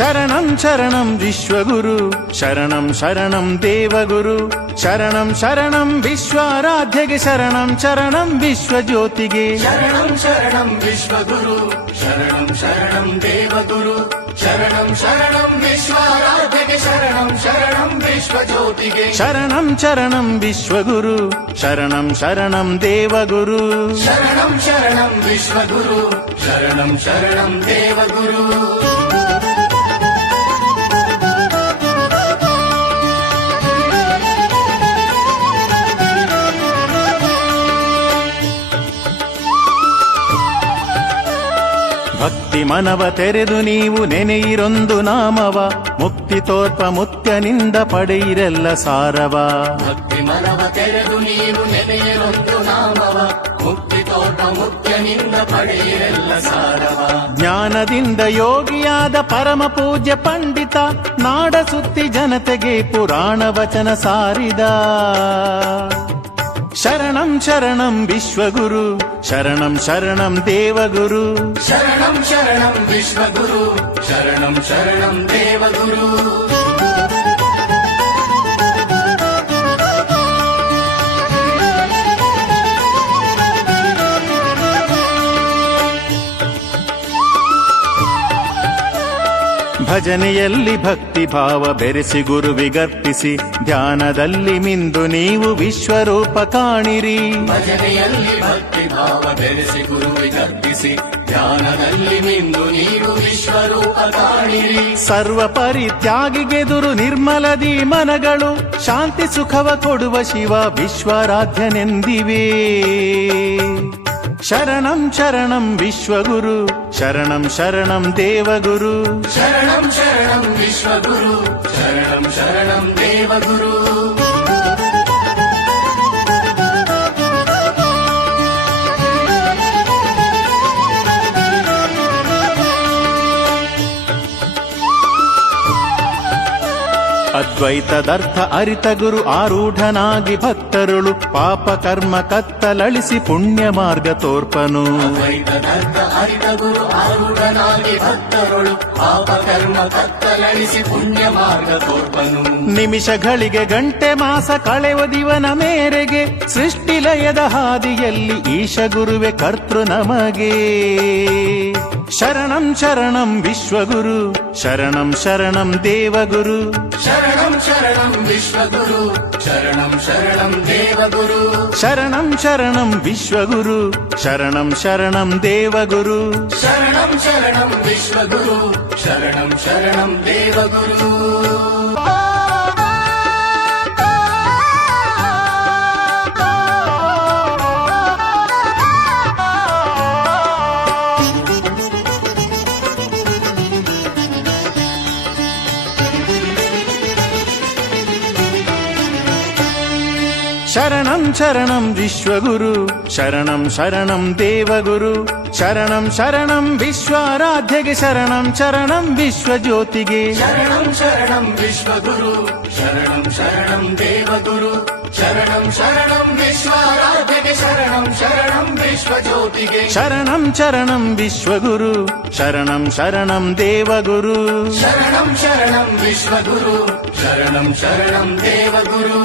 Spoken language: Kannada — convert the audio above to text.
ಶರಣಂ ಶರಣಂ ವಿಶ್ವಗುರು ಶರಣಂ ಶರಣಂ ದೇವಗುರು ಶರಣಂ ಶರಣಂ ವಿಶ್ವಾರಾಧ್ಯಗೆ ಶರಣಂ ಶರಣಂ ವಿಶ್ವಜ್ಯೋತಿಗೆ ಶರಣಂ ಶರಣಂ ವಿಶ್ವಗುರು ಶರಣಂ ಶರಣಂ ದೇವಗುರು ಶರಣಂ ಶರಣಂ ವಿಶ್ವಾರಾಧ್ಯಗೆ ಶರಣಂ ಶರಣಂ ವಿಶ್ವಜ್ಯೋತಿಗೆ ಶರಣಂ ಶರಣಂ ವಿಶ್ವಗುರು ಶರಣಂ ಶರಣಂ ದೇವಗುರು ಶರಣಂ ಶರಣಂ ವಿಶ್ವಗುರು ಶರಣಂ ಶರಣಂ ದೇವಗುರು ಭಕ್ತಿ ಮನವ ತೆರೆದು ನೀವು ನೆನೆಯಿರೊಂದು ನಾಮವ ಮುಕ್ತಿ ತೋರ್ಪ ಮುತ್ಯನಿಂದ ಪಡೆಯಿರೆಲ್ಲ ಸಾರವ ಭಕ್ತಿ ಮನವ ತೆರೆದು ನೀವು ನೆನೆಯರೊಂದು ನಾಮವ ಮುಕ್ತಿ ತೋಟ ಮುಕ್ತನಿಂದ ಪಡೆಯಿರೆಲ್ಲ ಸಾರವ ಜ್ಞಾನದಿಂದ ಯೋಗಿಯಾದ ಪರಮ ಪೂಜ್ಯ ಪಂಡಿತ ನಾಡ ಸುತ್ತಿ ಜನತೆಗೆ ಪುರಾಣ ವಚನ ಸಾರಿದ ಶರಣಂ ಶರಣಂ ವಿಶ್ವಗುರು ಶರಣಂ ಶರಣಂ ದೇವಗುರು ಶರಣಂ ಶರಣಂ ವಿಶ್ವಗುರು ಶರಣಂ ಶರಣಂ ದೇವಗುರು ಭಜನೆಯಲ್ಲಿ ಭಕ್ತಿ ಭಾವ ಬೆರೆಸಿ ಗುರುವಿಗರ್ಪಿಸಿ ಧ್ಯಾನದಲ್ಲಿ ಮಿಂದು ನೀವು ವಿಶ್ವರೂಪ ಕಾಣಿರಿ ಭಜನೆಯಲ್ಲಿ ಭಕ್ತಿ ಭಾವ ಬೆರೆಸಿ ಗುರುವಿಗರ್ಪಿಸಿ ಧ್ಯಾನದಲ್ಲಿ ಮಿಂದು ನೀವು ವಿಶ್ವರೂಪ ಕಾಣಿರಿ ಸರ್ವ ಪರಿತ್ಯಾಗಿಗೆದುರು ನಿರ್ಮಲದಿ ಮನಗಳು ಶಾಂತಿ ಸುಖವ ಕೊಡುವ ಶಿವ ವಿಶ್ವಾರಾಧ್ಯನೆಂದಿವೆ ಶರಣಂ ಶರಣಂ ವಿಶ್ವಗುರು ಶರಣಂ ಶರಣಂ ದೇವಗುರು ಶರಣಂ ಶರಣಂ ವಿಶ್ವಗುರು ಶರಣಂ ಶರಣಂ ದೇವಗುರು ಅದ್ವೈತದರ್ಥ ಅರಿತ ಗುರು ಆರೂಢನಾಗಿ ಭಕ್ತರುಳು ಪಾಪ ಕರ್ಮ ಕತ್ತಲಳಿಸಿ ಪುಣ್ಯ ಮಾರ್ಗ ತೋರ್ಪನು ಅದ್ವೈತದರ್ಥ ಅರಿತ ಗುರು ಆರೂಢನಾಗಿ ಭಕ್ತರುಳು ಪಾಪ ಕರ್ಮ ಕತ್ತಲಳಿಸಿ ಪುಣ್ಯ ಮಾರ್ಗ ತೋರ್ಪನು ನಿಮಿಷಗಳಿಗೆ ಗಂಟೆ ಮಾಸ ಕಳೆವ ದಿವನ ಮೇರೆಗೆ ಸೃಷ್ಟಿಲಯದ ಹಾದಿಯಲ್ಲಿ ಈಶ ಗುರುವೆ ಕರ್ತೃ ನಮಗೆ ಶರಣಂ ಶರಣಂ ವಿಶ್ವಗುರು ಶರಣಂ ಶರಣಂ ದೇವಗುರು ಶರಣಂ ಶರಣಂ ವಿಶ್ವಗುರು ಶರಣಂ ಶರಣಂ ದೇವಗುರು ಶರಣಂ ಶರಣಂ ವಿಶ್ವಗುರು ಶರಣಂ ಶರಣಂ ದೇವಗುರು ಶರಣಂ ಶರಣಂ ವಿಶ್ವಗುರು ಶರಣಂ ಶರಣಂ ದೇವಗುರು ಶರಣಂ ಶರಣಂ ವಿಶ್ವಗುರು ಶರಣಂ ಶರಣಂ ದೇವಗುರು ಶರಣಂ ಶರಣಂ ವಿಶ್ವಾರಾಧ್ಯಗೆ ಶರಣಂ ಶರಣಂ ವಿಶ್ವಜ್ಯೋತಿಗೆ ಶರಣಂ ಶರಣಂ ವಿಶ್ವಗುರು ಶರಣಂ ಶರಣಂ ದೇವಗುರು ಶರಣಂ ಶರಣಂ ವಿಶ್ವಾರಾಧ್ಯಗೆ ಶರಣಂ ಶರಣಂ ವಿಶ್ವಜ್ಯೋತಿಗೆ ಶರಣಂ ಶರಣಂ ವಿಶ್ವಗುರು ಶರಣಂ ಶರಣಂ ದೇವಗುರು ಶರಣಂ ಶರಣಂ ವಿಶ್ವಗುರು ಶರಣಂ ಶರಣಂ ದೇವಗುರು